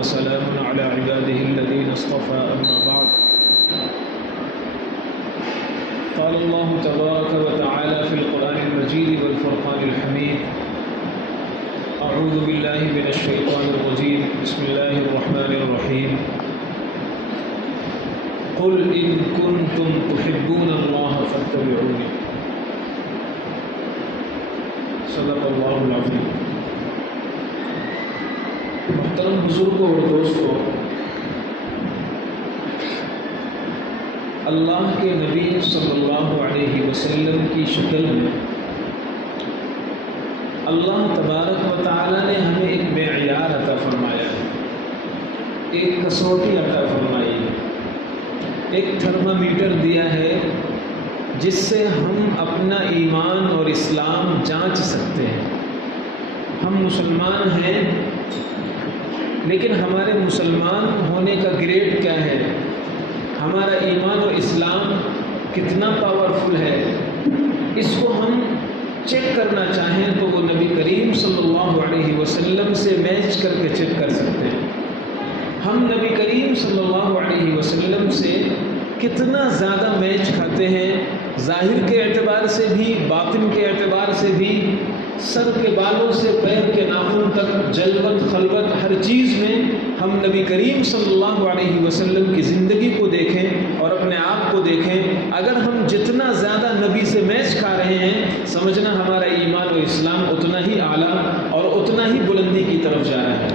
وسلام على عباده الذين اصطفى أما بعد قال الله تبارك وتعالى في القرآن المجيد والفرقان الحميد أعوذ بالله من الشيطان الرجيم بسم الله الرحمن الرحيم قل إن كنتم تحبون الله فاتبعوني صدق اللہ العظیم۔ محترم بزرگوں اور دوستوں، اللہ کے نبی صلی اللہ علیہ وسلم کی شکل میں اللہ تبارک و تعالی نے ہمیں ایک معیار عطا فرمایا ہے، ایک کسوٹی عطا فرمائی ہے، ایک تھرمامیٹر دیا ہے جس سے ہم اپنا ایمان اور اسلام جانچ سکتے ہیں۔ ہم مسلمان ہیں، لیکن ہمارے مسلمان ہونے کا گریڈ کیا ہے، ہمارا ایمان اور اسلام کتنا پاورفل ہے، اس کو ہم چیک کرنا چاہیں تو وہ نبی کریم صلی اللہ علیہ وسلم سے میچ کر کے چیک کر سکتے ہیں۔ ہم نبی کریم صلی اللہ علیہ وسلم سے کتنا زیادہ میچ کھاتے ہیں، ظاہر کے اعتبار سے بھی، باطن کے اعتبار سے بھی، سر کے بالوں سے پیر کے ناخن تک، جلوت خلوت ہر چیز میں ہم نبی کریم صلی اللہ علیہ وسلم کی زندگی کو دیکھیں اور اپنے آپ کو دیکھیں۔ اگر ہم جتنا زیادہ نبی سے میچ کھا رہے ہیں، سمجھنا ہمارا ایمان و اسلام اتنا ہی اعلیٰ اور اتنا ہی بلندی کی طرف جا رہا ہے۔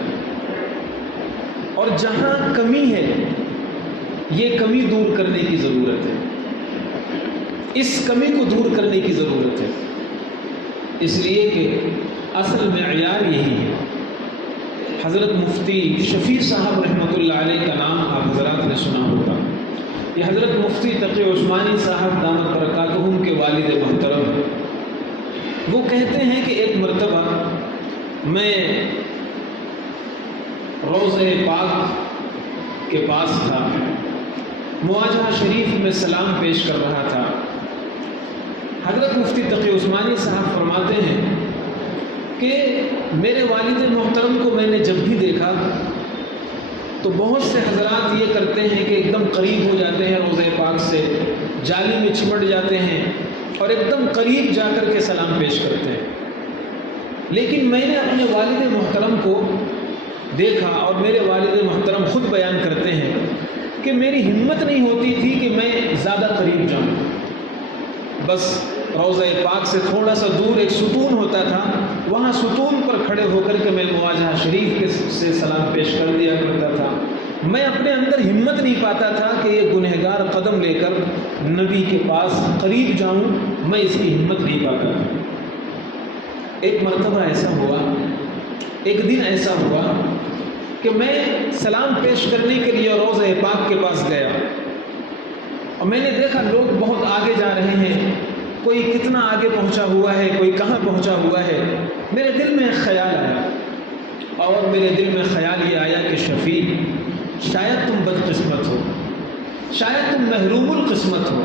اور جہاں کمی ہے، یہ کمی دور کرنے کی ضرورت ہے، اس کمی کو دور کرنے کی ضرورت ہے، اس لیے کہ اصل معیار یہی ہے۔ حضرت مفتی شفیع صاحب رحمۃ اللہ علیہ کا نام آپ حضرات نے سنا ہوگا۔ یہ حضرت مفتی تقی عثمانی صاحب دامت برکاتہم کے والد محترم ہیں۔ وہ کہتے ہیں کہ ایک مرتبہ میں روضہ پاک کے پاس تھا، مواجہہ شریف میں سلام پیش کر رہا تھا۔ حضرت مفتی تقی عثمانی صاحب فرماتے ہیں کہ میرے والد محترم کو میں نے جب بھی دیکھا تو بہت سے حضرات یہ کرتے ہیں کہ ایک دم قریب ہو جاتے ہیں، روضہ پاک سے جالی میں چمٹ جاتے ہیں اور ایک دم قریب جا کر کے سلام پیش کرتے ہیں۔ لیکن میں نے اپنے والد محترم کو دیکھا اور میرے والد محترم خود بیان کرتے ہیں کہ میری ہمت نہیں ہوتی تھی کہ میں زیادہ قریب جاؤں، بس روضہ پاک سے تھوڑا سا دور ایک ستون ہوتا تھا، وہاں ستون پر کھڑے ہو کر کے میں مواجہہ شریف سے سلام پیش کر دیا کرتا تھا۔ میں اپنے اندر ہمت نہیں پاتا تھا کہ یہ گنہگار قدم لے کر نبی کے پاس قریب جاؤں، میں اس کی ہمت نہیں پاتا تھا۔ ایک مرتبہ ایسا ہوا، ایک دن ایسا ہوا کہ میں سلام پیش کرنے کے لیے روضہ پاک کے پاس گیا اور میں نے دیکھا لوگ بہت آگے جا رہے ہیں، کوئی کتنا آگے پہنچا ہوا ہے، کوئی کہاں پہنچا ہوا ہے۔ میرے دل میں ایک خیال آیا اور میرے دل میں خیال یہ آیا کہ شفیع، شاید تم بدقسمت ہو، شاید تم محروم القسمت ہو،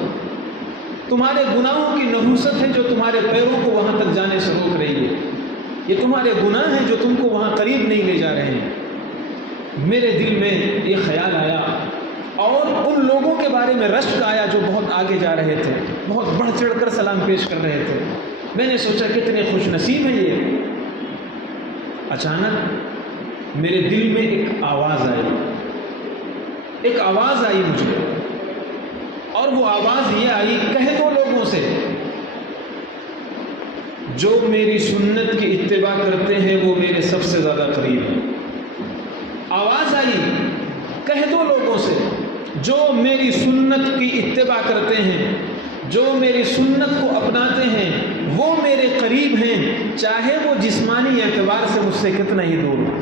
تمہارے گناہوں کی نحوست ہے جو تمہارے پیروں کو وہاں تک جانے سے روک رہی ہے، یہ تمہارے گناہ ہیں جو تم کو وہاں قریب نہیں لے جا رہے ہیں۔ میرے دل میں یہ خیال آیا اور ان لوگوں کے بارے میں رشک آیا جو بہت آگے جا رہے تھے، بہت بڑھ چڑھ کر سلام پیش کر رہے تھے۔ میں نے سوچا کتنے خوش نصیب ہیں یہ۔ اچانک میرے دل میں ایک آواز آئی مجھے، اور وہ آواز یہ آئی، کہہ دو لوگوں سے جو میری سنت کی اتباع کرتے ہیں وہ میرے سب سے زیادہ قریب ہیں۔ آواز آئی، کہہ دو لوگوں سے جو میری سنت کی اتباع کرتے ہیں، جو میری سنت کو اپناتے ہیں وہ میرے قریب ہیں، چاہے وہ جسمانی اعتبار سے مجھ سے کتنا ہی دور ہو۔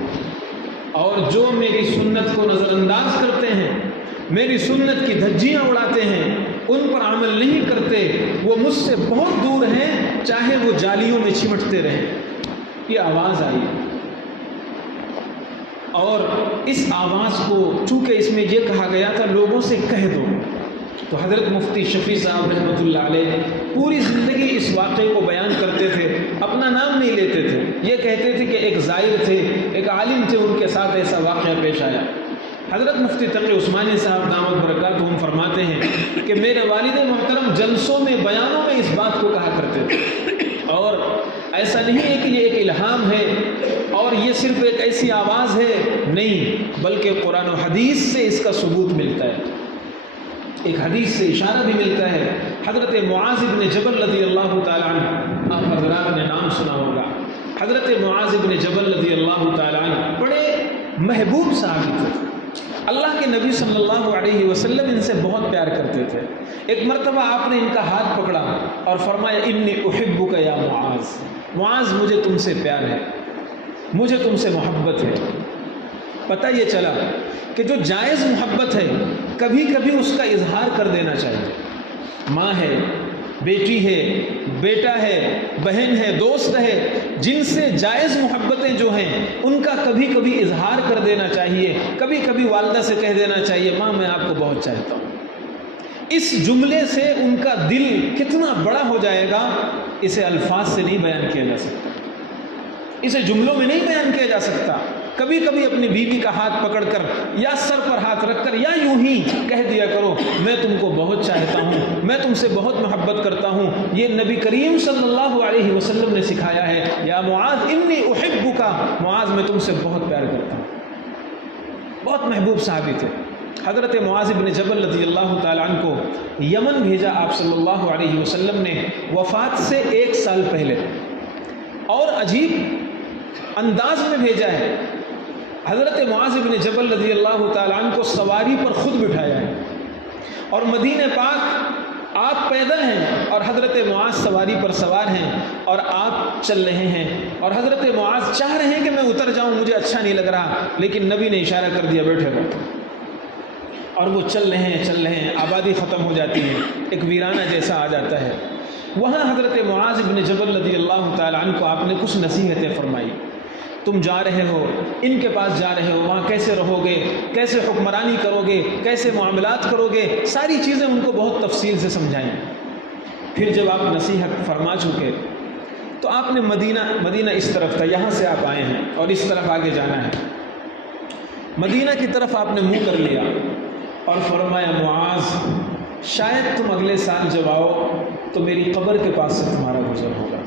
اور جو میری سنت کو نظر انداز کرتے ہیں، میری سنت کی دھجیاں اڑاتے ہیں، ان پر عمل نہیں کرتے، وہ مجھ سے بہت دور ہیں، چاہے وہ جالیوں میں چمٹتے رہیں۔ یہ آواز آئی اور اس آواز کو چونکہ اس میں یہ کہا گیا تھا لوگوں سے کہہ دو، تو حضرت مفتی شفیع صاحب رحمۃ اللہ علیہ پوری زندگی اس واقعے کو بیان کرتے تھے، اپنا نام نہیں لیتے تھے، یہ کہتے تھے کہ ایک زائر تھے، ایک عالم تھے، ان کے ساتھ ایسا واقعہ پیش آیا۔ حضرت مفتی تقی عثمانی صاحب دامت برکاتہم فرماتے ہیں کہ میرے والد محترم جلسوں میں، بیانوں میں اس بات کو کہا کرتے تھے، اور ایسا نہیں ہے کہ یہ ایک الہام ہے اور یہ صرف ایک ایسی آواز ہے، نہیں، بلکہ قرآن و حدیث سے اس کا ثبوت ملتا ہے، ایک حدیث سے اشارہ بھی ملتا ہے۔ حضرت معاذ بن جبل رضی اللہ تعالیٰ عنہ، آپ حضرات نے نام سنا ہوگا، حضرت معاذ بن جبل رضی اللہ تعالیٰ عنہ بڑے محبوب صحابی تھے، اللہ کے نبی صلی اللہ علیہ وسلم ان سے بہت پیار کرتے تھے۔ ایک مرتبہ آپ نے ان کا ہاتھ پکڑا اور فرمایا انی احبک یا معاذ، معاذ مجھے تم سے پیار ہے، مجھے تم سے محبت ہے۔ پتہ یہ چلا کہ جو جائز محبت ہے کبھی کبھی اس کا اظہار کر دینا چاہیے۔ ماں ہے، بیٹی ہے، بیٹا ہے، بہن ہے، دوست ہے، جن سے جائز محبتیں جو ہیں ان کا کبھی کبھی اظہار کر دینا چاہیے، کبھی کبھی والدہ سے کہہ دینا چاہیے ماں میں آپ کو بہت چاہتا ہوں۔ اس جملے سے ان کا دل کتنا بڑا ہو جائے گا، اسے الفاظ سے نہیں بیان کیا جا سکتا، اسے جملوں میں نہیں بیان کیا جا سکتا۔ کبھی کبھی اپنی بیوی کا ہاتھ پکڑ کر یا سر پر ہاتھ رکھ کر یا یوں ہی کہہ دیا کرو میں تم کو بہت چاہتا ہوں، میں تم سے بہت محبت کرتا ہوں۔ یہ نبی کریم صلی اللہ علیہ وسلم نے سکھایا ہے، یا معاذ انی احبک، معاذ میں تم سے بہت پیار کرتا ہوں۔ بہت محبوب صحابی تھے۔ حضرت معاذ بن جبل رضی اللہ تعالیٰ عنہ کو یمن بھیجا آپ صلی اللہ علیہ وسلم نے وفات سے 1 سال پہلے، اور عجیب انداز میں بھیجا ہے۔ حضرت معاذ بن جبل رضی اللہ تعالیٰ عنہ کو سواری پر خود بٹھایا ہے، اور مدینہ پاک آپ پیدل ہیں اور حضرت معاذ سواری پر سوار ہیں اور آپ چل رہے ہیں، اور حضرت معاذ چاہ رہے ہیں کہ میں اتر جاؤں، مجھے اچھا نہیں لگ رہا، لیکن نبی نے اشارہ کر دیا بیٹھے رہو، اور وہ چل رہے ہیں، آبادی ختم ہو جاتی ہے، ایک ویرانہ جیسا آ جاتا ہے۔ وہاں حضرت معاذ بن جبل رضی اللہ تعالیٰ عنہ کو آپ نے کچھ نصیحتیں فرمائی۔ تم جا رہے ہو، ان کے پاس جا رہے ہو، وہاں کیسے رہو گے، کیسے حکمرانی کرو گے، کیسے معاملات کرو گے، ساری چیزیں ان کو بہت تفصیل سے سمجھائیں۔ پھر جب آپ نصیحت فرما چکے تو آپ نے مدینہ اس طرف تھا، یہاں سے آپ آئے ہیں اور اس طرف آگے جانا ہے، مدینہ کی طرف آپ نے منہ کر لیا اور فرمایا معاذ شاید تم اگلے سال جب آؤ تو میری قبر کے پاس سے تمہارا گزر ہوگا،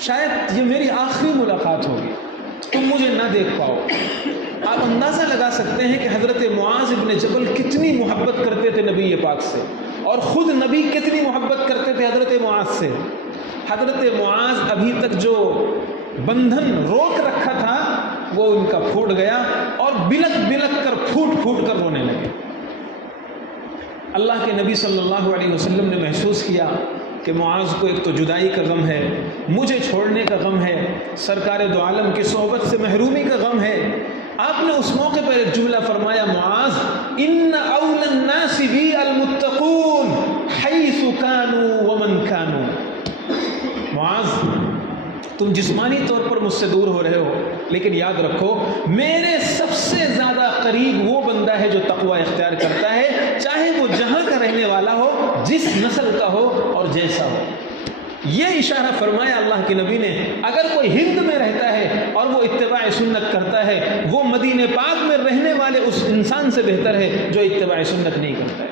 شاید یہ میری آخری ملاقات ہوگی، تم مجھے نہ دیکھ پاؤ۔ آپ اندازہ لگا سکتے ہیں کہ حضرت معاذ بن جبل کتنی محبت کرتے تھے نبی پاک سے، اور خود نبی کتنی محبت کرتے تھے حضرت معاذ سے۔ حضرت معاذ ابھی تک جو بندھن روک رکھا تھا وہ ان کا پھوٹ گیا، اور بلک بلک کر پھوٹ کر رونے لگے۔ اللہ کے نبی صلی اللہ علیہ وسلم نے محسوس کیا کہ معاذ کو ایک تو جدائی کا غم ہے، مجھے چھوڑنے کا غم ہے، سرکار دو عالم کی صحبت سے محرومی کا غم ہے۔ آپ نے اس موقع پر ایک جملہ فرمایا معاذ ان اول الناس بی المتقون حیث کانوا ومن کانوا۔ معاذ تم جسمانی طور پر مجھ سے دور ہو رہے ہو، لیکن یاد رکھو میرے سب سے زیادہ قریب وہ بندہ ہے جو تقوی اختیار کرتا ہے، چاہے وہ جہاں کا رہنے والا ہو، جس نسل کا ہو اور جیسا ہو۔ یہ اشارہ فرمایا اللہ کے نبی نے، اگر کوئی ہند میں رہتا ہے اور وہ اتباع سنت کرتا ہے، وہ مدینہ پاک میں رہنے والے اس انسان سے بہتر ہے جو اتباع سنت نہیں کرتا ہے۔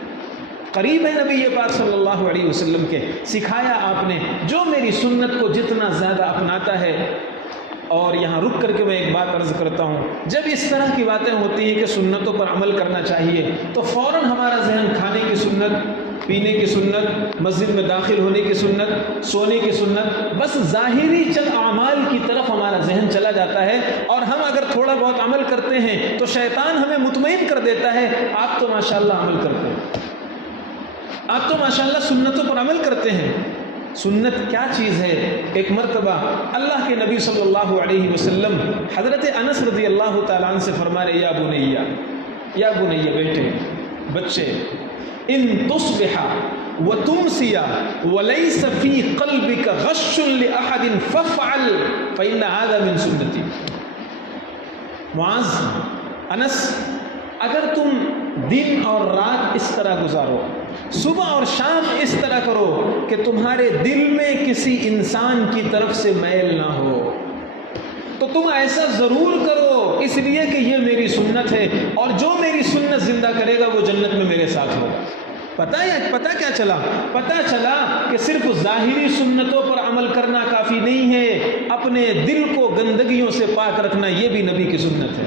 قریب ہے نبی پاک صلی اللہ علیہ وسلم کے، سکھایا آپ نے جو میری سنت کو جتنا زیادہ اپناتا ہے۔ اور یہاں رک کر کے میں ایک بات عرض کرتا ہوں، جب اس طرح کی باتیں ہوتی ہیں کہ سنتوں پر عمل کرنا چاہیے تو فوراً ہمارا ذہن کھانے کی سنت، پینے کی سنت، مسجد میں داخل ہونے کی سنت، سونے کی سنت، بس ظاہری چند اعمال کی طرف ہمارا ذہن چلا جاتا ہے، اور ہم اگر تھوڑا بہت عمل کرتے ہیں تو شیطان ہمیں مطمئن کر دیتا ہے آپ تو ماشاءاللہ عمل کرتے ہیں، آپ تو ماشاءاللہ سنتوں پر عمل کرتے ہیں۔ سنت کیا چیز ہے؟ ایک مرتبہ اللہ کے نبی صلی اللہ علیہ وسلم حضرت انس رضی اللہ تعالیٰ عنہ سے فرما رہے یا بنیہ بیٹے، بچے، ان تصبح وتمسی وليس في قلبك غش لأحد فافعل فإن هذا من سنتي۔ معاذ، انس، اگر تم دن اور رات اس طرح گزارو صبح اور شام اس طرح کرو کہ تمہارے دل میں کسی انسان کی طرف سے میل نہ ہو، تو تم ایسا ضرور کرو اس لیے کہ یہ میری سنت ہے، اور جو میری سنت زندہ کرے گا وہ جنت میں میرے ساتھ ہوگا۔ پتہ کیا چلا؟ پتہ چلا کہ صرف ظاہری سنتوں پر عمل کرنا کافی نہیں ہے، اپنے دل کو گندگیوں سے پاک رکھنا یہ بھی نبی کی سنت ہے،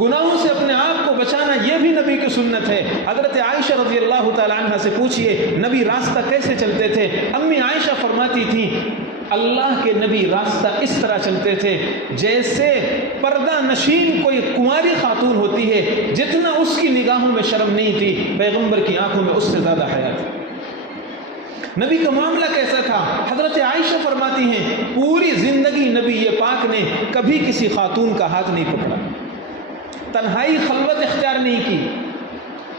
گناہوں سے اپنے آپ کو بچانا یہ بھی نبی کی سنت ہے۔ حضرت عائشہ رضی اللہ تعالیٰ عنہ سے پوچھئے نبی راستہ کیسے چلتے تھے؟ امی عائشہ فرماتی تھیں اللہ کے نبی راستہ اس طرح چلتے تھے جیسے پردہ نشین کوئی کنواری خاتون ہوتی ہے، جتنا اس کی نگاہوں میں شرم نہیں تھی، پیغمبر کی آنکھوں میں اس سے زیادہ حیا تھی۔ نبی کا معاملہ کیسا تھا؟ حضرت عائشہ فرماتی ہیں پوری زندگی نبی یہ پاک نے کبھی کسی خاتون کا ہاتھ نہیں پکڑا، تنہائی خلوت اختیار نہیں کی۔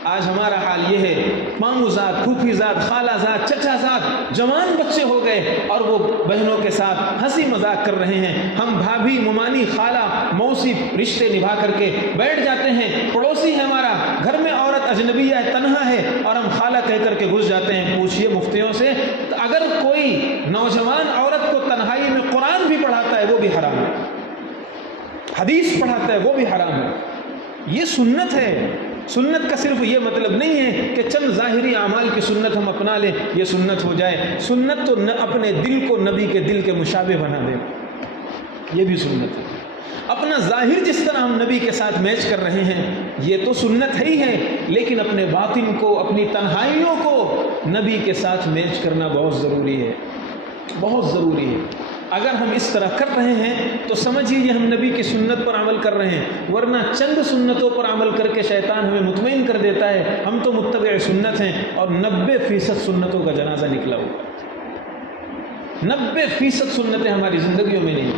آج ہمارا حال یہ ہے، ماموں زاد، پھوپھی زاد، خالہ زاد، چچا زاد جوان بچے ہو گئے اور وہ بہنوں کے ساتھ ہنسی مذاق کر رہے ہیں، ہم بھابھی، ممانی، خالہ، موسی رشتے نبھا کر کے بیٹھ جاتے ہیں، پڑوسی ہے ہمارا، گھر میں عورت اجنبیہ ہے، تنہا ہے، اور ہم خالہ کہہ کر کے گھس جاتے ہیں۔ پوچھئے مفتیوں سے، اگر کوئی نوجوان عورت کو تنہائی میں قرآن بھی پڑھاتا ہے وہ بھی حرام ہے، حدیث پڑھاتا ہے وہ بھی حرام ہے۔ یہ سنت ہے۔ سنت کا صرف یہ مطلب نہیں ہے کہ چند ظاہری اعمال کی سنت ہم اپنا لیں یہ سنت ہو جائے، سنت تو اپنے دل کو نبی کے دل کے مشابہ بنا دیں، یہ بھی سنت ہے۔ اپنا ظاہر جس طرح ہم نبی کے ساتھ میچ کر رہے ہیں یہ تو سنت ہی ہے، لیکن اپنے باطن کو، اپنی تنہائیوں کو نبی کے ساتھ میچ کرنا بہت ضروری ہے، بہت ضروری ہے۔ اگر ہم اس طرح کر رہے ہیں تو سمجھیے یہ ہم نبی کی سنت پر عمل کر رہے ہیں، ورنہ چند سنتوں پر عمل کر کے شیطان ہمیں مطمئن کر دیتا ہے ہم تو متبع سنت ہیں، اور 90% سنتوں کا جنازہ نکلا ہوا، 90% سنتیں ہماری زندگیوں میں نہیں۔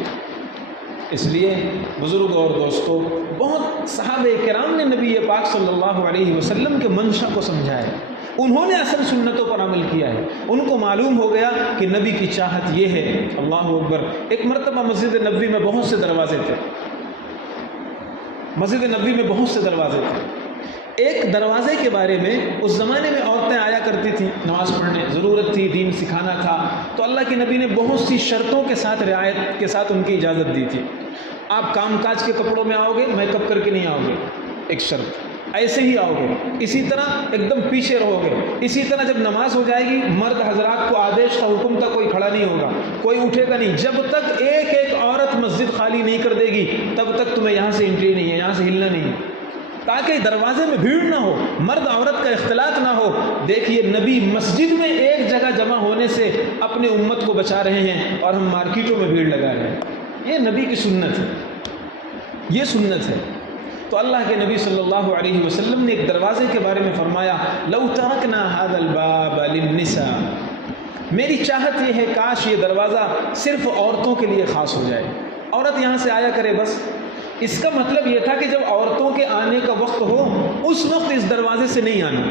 اس لیے بزرگ اور دوستوں، بہت صحابہ کرام نے نبی پاک صلی اللہ علیہ وسلم کے منشا کو سمجھا ہے، انہوں نے اصل سنتوں پر عمل کیا ہے، ان کو معلوم ہو گیا کہ نبی کی چاہت یہ ہے۔ اللہ اکبر۔ ایک مرتبہ مسجد نبوی میں بہت سے دروازے تھے، مسجد نبوی میں بہت سے دروازے تھے۔ ایک دروازے کے بارے میں اس زمانے میں عورتیں آیا کرتی تھیں نماز پڑھنے، ضرورت تھی، دین سکھانا تھا، تو اللہ کے نبی نے بہت سی شرطوں کے ساتھ، رعایت کے ساتھ ان کی اجازت دی تھی۔ آپ کام کاج کے کپڑوں میں آؤ گے، میک اپ کر کے نہیں آؤ گے، ایک شرط، ایسے ہی آؤ گے، اسی طرح ایک دم پیچھے رہو گے، اسی طرح جب نماز ہو جائے گی مرد حضرات کو آدیش کا حکم کا کوئی کھڑا نہیں ہوگا، کوئی اٹھے گا نہیں، جب تک ایک ایک عورت مسجد خالی نہیں کر دے گی تب تک تمہیں یہاں سے انٹری نہیں ہے، یہاں سے ہلنا نہیں ہے، تاکہ دروازے میں بھیڑ نہ ہو، مرد عورت کا اختلاط نہ ہو۔ دیکھیے نبی مسجد میں ایک جگہ جمع ہونے سے اپنے امت کو بچا رہے ہیں، اور ہم مارکیٹوں میں بھیڑ لگا رہے ہیں۔ یہ نبی کی سنت ہے، یہ سنت ہے۔ تو اللہ کے نبی صلی اللہ علیہ وسلم نے ایک دروازے کے بارے میں فرمایا لو ترکنا هذا الباب للنساء، میری چاہت یہ ہے کاش یہ دروازہ صرف عورتوں کے لیے خاص ہو جائے، عورت یہاں سے آیا کرے بس۔ اس کا مطلب یہ تھا کہ جب عورتوں کے آنے کا وقت ہو اس وقت اس دروازے سے نہیں آنا،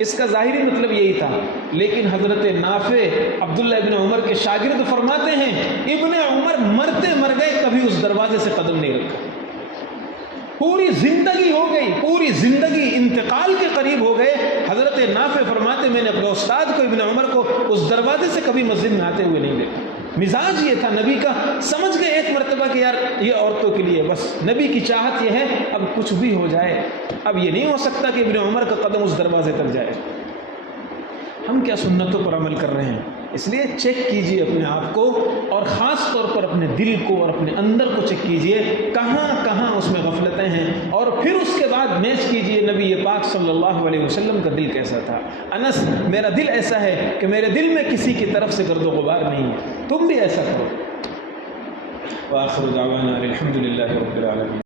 اس کا ظاہری مطلب یہی تھا۔ لیکن حضرت نافع عبداللہ ابن عمر کے شاگرد فرماتے ہیں ابن عمر مرتے مر گئے کبھی اس دروازے سے قدم نہیں رکھا، پوری زندگی ہو گئی، پوری زندگی انتقال کے قریب ہو گئے، حضرت نافع فرماتے میں نے اپنے استاد کو ابن عمر کو اس دروازے سے کبھی مسجد میں آتے ہوئے نہیں دیکھا۔ مزاج یہ تھا نبی کا، سمجھ گئے ایک مرتبہ کہ یار یہ عورتوں کے لیے، بس نبی کی چاہت یہ ہے اب کچھ بھی ہو جائے، اب یہ نہیں ہو سکتا کہ ابن عمر کا قدم اس دروازے تک جائے۔ ہم کیا سنتوں پر عمل کر رہے ہیں؟ اس لیے چیک کیجئے اپنے آپ کو، اور خاص طور پر اپنے دل کو اور اپنے اندر کو چیک کیجئے کہاں کہاں اس میں غفلتیں ہیں، اور پھر اس کے بعد میچ کیجئے نبی پاک صلی اللہ علیہ وسلم کا دل کیسا تھا۔ انس، میرا دل ایسا ہے کہ میرے دل میں کسی کی طرف سے گرد و غبار نہیں ہے، تم بھی ایسا کرو۔ وآخر دعوانا الحمد للہ رب العالمین۔